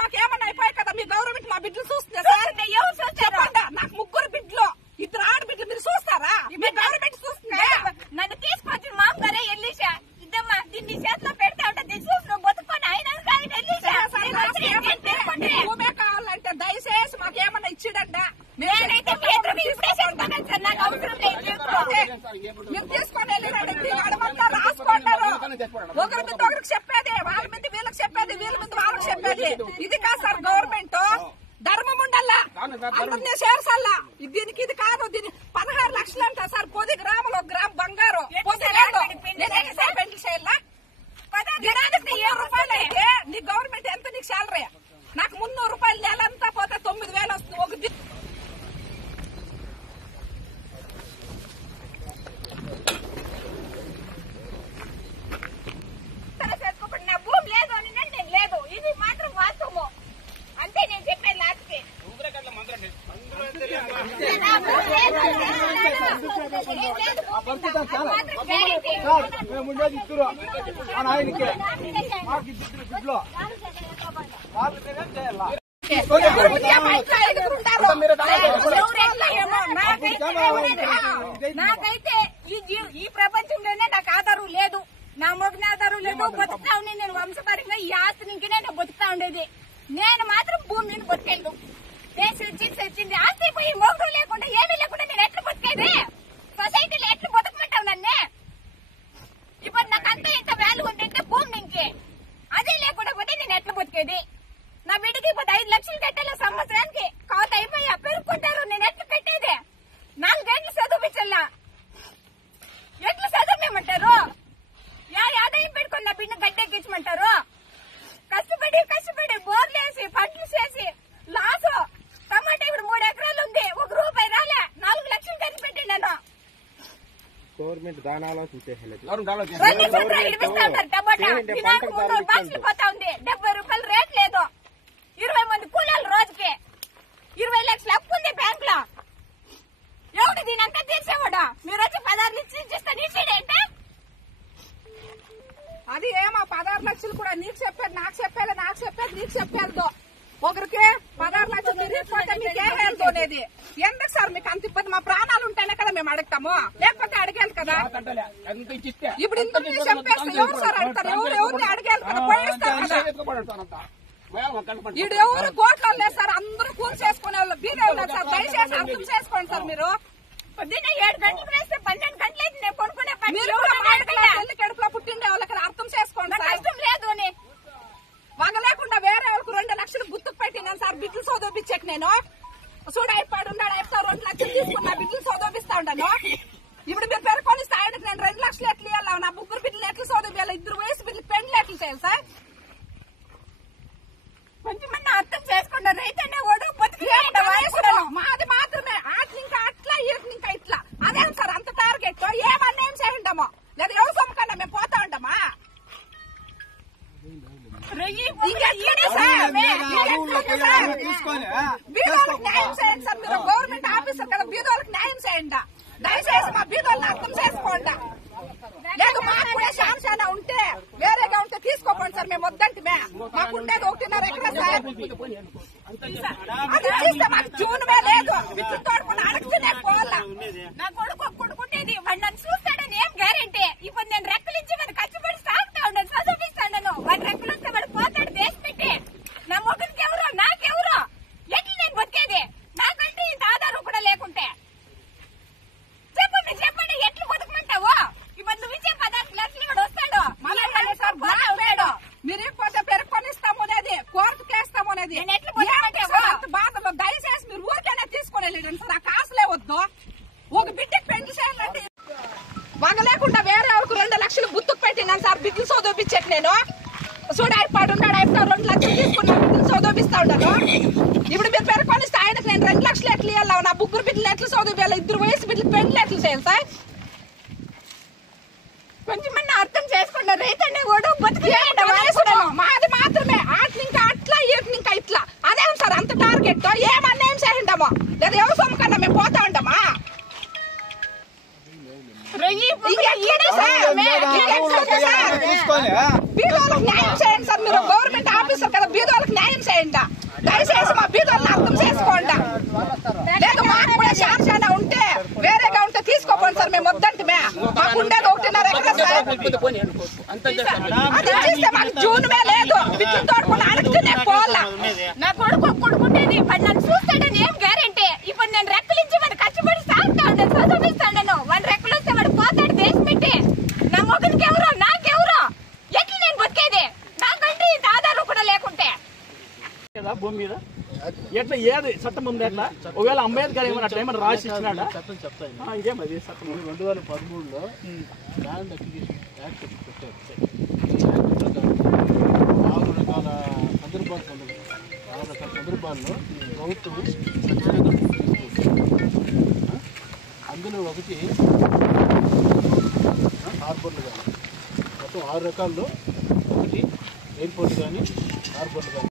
మాకేమన్నా అయిపోయాయి కదా మీ గవర్నమెంట్ మా బిడ్డలు చూస్తున్నారు నాకు ముగ్గురు బిడ్డలు ఇద్దరు ఆడబిడ్డలు మీరు చూస్తారా మీ గవర్నమెంట్ చూస్తుందా నన్ను తీసుకొచ్చి మామగారే వెళ్ళేసా ఇద్దమ్మా దీన్ని చేతిలో పెడతా ఉంటే చూసి నువ్వు బతుకొని ఆయన భూమే కావాలంటే దయచేసి మాకేమన్నా ఇచ్చిడంట నేనైతే నాకు అవసరం లేదు మీరు తీసుకొని వెళ్ళినండి అడమంతా రాసుకుంటారు ఒకరి మీద ఒకరికి చెప్పేది వాళ్ళ మీద వీళ్ళకి చెప్పేది వీళ్ళ మీద వాళ్ళకి చెప్పేది ఇది కాదు సార్ గవర్నమెంట్ ధర్మం ఉండాలా అందరినీ చేర్చాలా దీనికి ఇది కాదు దీని 16 లక్షలు అంట సార్ 10 గ్రాములు 1 గ్రామ్ బంగారం పెళ్లి చేయాలా దినానికి 7 రూపాయలు అయితే నీ గవర్నమెంట్ ఎంత నీకు శాలరీ నాకు 300 రూపాయలు నెలంతా పోతే 9,000 వస్తుంది ఒక నా భూమి లేదు అని నేను లేదు ఇది మాత్రం వాస్తవము అంతే నేను చెప్పాను లాస్ట్కి నాకైతే ఈ ప్రపంచంలోనే నాకు ఆధారం లేదు నా మొగ్న ఆధారం లేదు బతుకుతా ఉండే నేను వంశపరంగా ఈ ఆస్తి నుంచి నేను బతుకుతా ఉండేది నేను మాత్రం భూమి మీద బతికెళ్ళు వచ్చింది ఆస్తి పోయి మొగ్గు లేకుండా ఏమీ లేకుండా నేను ఎట్లా బతికేది సొసైటీలో ఎట్లా బతకమంటావు నన్నే ఇప్పుడు నాకు అంత ఇంత వాల్యూ ఉంటే భూమి నుంచి అదే లేకుండా పోతే నేను ఎట్లా బతికేది నా బిడ్డకి ఇప్పుడు 5 లక్షలు కట్టాలి సంవత్సరానికి కావత అయిపోయి పెరుక్కుంటారు నేను ఎట్లా కట్టేది 4 గంటలు చదివించల్లా ఎట్లా చదవమేమంటారు ఆదాయం పెట్టుకుని నా బిడ్డ గడ్డెక్కించమంటారు కష్టపడి బోర్లేసి పంటలు చేసి లాసు టమాటా ఇప్పుడు 3 ఎకరాలు ఉంది 1 రూపాయి రాలే 4 లక్షలు ఖర్చు పెట్టినాను గవర్నమెంట్ దానాలో చూసేసలేదు టమాటా దినానికి 300 బాక్సులు పోతా ఉంది 70 రూపాయలు రేట్ లేదు 20 మంది కూలీలు రోజుకి 20 లక్షలు అప్పు ఉంది బ్యాంక్ లో ఎవడు దీనంతా తీర్చేవాడు మీరు వచ్చి 16 ఇచ్చిస్తాను ఇచ్చేదేంటే అది ఏమో 16 లక్షలు కూడా నీకు చెప్పేది నాకు చెప్పేది నీకు చెప్పేది ఒకరికి 16 లక్షలు మీరు ఇచ్చిపోతే మీకు ఏం హెల్త్ అనేది ఎందుకు సార్ మీకు అంత ఇబ్బంది మా ప్రాణాలు ఉంటేనే కదా మేము అడుగుతాము లేకపోతే అడిగేది కదా ఇప్పుడు ఇంత చెప్పేస్తే ఎవరు సార్ అడుగుతారు ఎవరిని అడిగేది కదా పోయిస్తారు కదా ఇప్పుడు ఎవరు కోట్లు లేదు సార్ అందరూ కూర్చు చేసుకునే వాళ్ళు బీదే ఉన్నారు సార్ దయచేసి అర్థం చేసుకోండి సార్ మీరు పొద్దున్న 7 గంటలకు వేస్తే 12 గంటలైతే నేను కొనుక్కునే పెళ్లి కడుపులో పుట్టిండే వాళ్ళకి అర్థం చేసుకోండి సార్ కష్టం లేదు వగ లేకుండా వేరే వాళ్ళకు 2 లక్షలు గుర్తుకు పెట్టినాను సార్ బిడ్డలు చదివించాక నేను చూడైపాడు ఉన్నాడు 2 లక్షలు తీసుకున్నా బిడ్డలు చదివిస్తా ఉన్నాను ఇప్పుడు మీరు పెరుకొని స్థాయికి నేను 2 లక్షలు ఎట్లు ఇవ్వాలి నా ముగ్గురు బిడ్డలు ఎట్లు చదివి 2 వయసు బిడ్డలు పెళ్లి ఎట్లు చేయాలి సార్ కొంచెం అర్థం చేసుకున్నారు రైతనే ఓడు మాది మాత్రమే ఇంకా అట్లా ఇంకా ఇట్లా అదేం సార్ అంత టార్గెట్ ఏమన్నా ఏం చేయండమో లేదా వ్యవసాయం కన్నా మేము పోతా ఉంటామా న్యాయం చేయండి సార్ మీరు గవర్నమెంట్ ఆఫీసర్ కదా బీదోళ్ళకి న్యాయం చేయండి దయచేసి మా బీదోళ్ళని అర్థం చేసుకోండి లేదు మాకు కూడా శాంశాన ఉంటే వేరేగా ఉంటే తీసుకోకండి సార్ మేము వద్దంటే మాకు ఉండేది 1.5 ఎకరా సార్ అది ఇస్తే మాకు జూన్మే లేదు విద్యుత్ తోడుకుని అడగనే పోవాలా నా కొడుకుంటేది వాడు నన్ను చూస్తాడని ఏం గ్యారెంటీ ఇప్పుడు నేను రెక్కలు ఇచ్చి వాడు కష్టపడి సాగుతా ఉన్నాను చదివిస్తాను వాడు రెక్కలు వస్తే వాడు పోతాడు దేశం పెట్టి నా మొగ్గుకి ఎవరు నాకెవరు ఎట్లా నేను బతికేది నాకంటే ఇంత ఆధారం కూడా లేకుంటే చెప్పండి ఎట్లు బతుకమంటావు ఇప్పుడు నువ్వు ఇచ్చే 16 లక్షలు వాడు వస్తాడు మీరు పోతే పెరుకొనిస్తాము అనేది కోర్టుకు వేస్తాము అనేది బాధలో దయచేసి మీరు ఊరికైనా తీసుకుని వెళ్ళండి సార్ నాకు ఆశలే వద్దు ఒక బిడ్డకి పెళ్లి చేయాలంటే వగ లేకుండా వేరే వాళ్ళకు 2 లక్షలు గుర్తుకు పెట్టినాను సార్ బిడ్డలు చదివించాక నేను చూడైపాడు ఉన్నాడు 2 లక్షలు తీసుకున్నా బిడ్డలు చదివిస్తా ఉన్నాను ఇప్పుడు మీరు పెరుకొనిస్తే ఆయనకు నేను 2 లక్షలు ఎట్లు ఇవ్వాలి నా ముగ్గురు బిడ్డలు ఎట్లు చదివి 2 వయసు బిడ్డలు పెళ్లి ఎట్లు చేయాలి సార్ కొంచెం అర్థం చేసుకున్న రైతనే ఓడు మాది మాత్రమే ఇంకా అట్లా ఇంకా ఇట్లా అదేం సార్ అంత టార్గెట్ ఏమన్నా ఏం చేయండమో లేదా వ్యవసాయం కన్నా మేము పోతా ఉంటామా బీదోళ్ళకి న్యాయం చేయండి సార్. మీరు గవర్నమెంట్ ఆఫీసర్ కదా, బీదోళ్ళకి న్యాయం చేయండి. దయచేసి మా బీదోళ్ళని అర్థం చేసుకోండి. లేదు మాకు కూడా శాంతి ఉంటే వేరేగా ఉంటే తీసుకోపోండి సార్. మేము వద్దంటే మాకు ఉండేది 1.5 ఎకరా సార్. అది ఇస్తే మాకు జూన్ మే లేదు. విద్యుత్ తోడుకుని అడుగుతూనే పోవాలా. నా కొడుకుంటేది నన్ను చూస్తాడని ఏం గ్యారెంటీ? ఇప్పుడు నేను రెక్కలు ఇచ్చి వాడు కష్టపడి సాగుతా ఉంటాను, చదివిస్తాను. వాడు రెక్కలు వస్తే వాడు పోతాడు దేశం పెట్టి. నా మొగనికి ఎవరో నాకెవరో ఎట్లా నేను బతికేది? నాకంటే ఇంత ఆధారం కూడా లేకుంటే భూమి మీద ఎట్లా ఏది చట్టం ఉంది? ఎట్లా ఒకవేళ అంబేద్కర్ ఏమన్నా అట్లా ఏమన్నా రాసి ఇచ్చినాడా? ఇదే మరి చట్టం 2013లో ల్యాండ్ అక్విజిషన్ యాక్ట్ పెట్టారు. 4 రకాల సందర్భాల్లో ప్రభుత్వం సత్యాగ్రహం తీసుకుంటుంది. అందులో ఒకటి హార్బర్లు కానీ మొత్తం 6 రకాల్లో ఒకటి ఎయిర్పోర్ట్ కానీ హార్బర్లు కానీ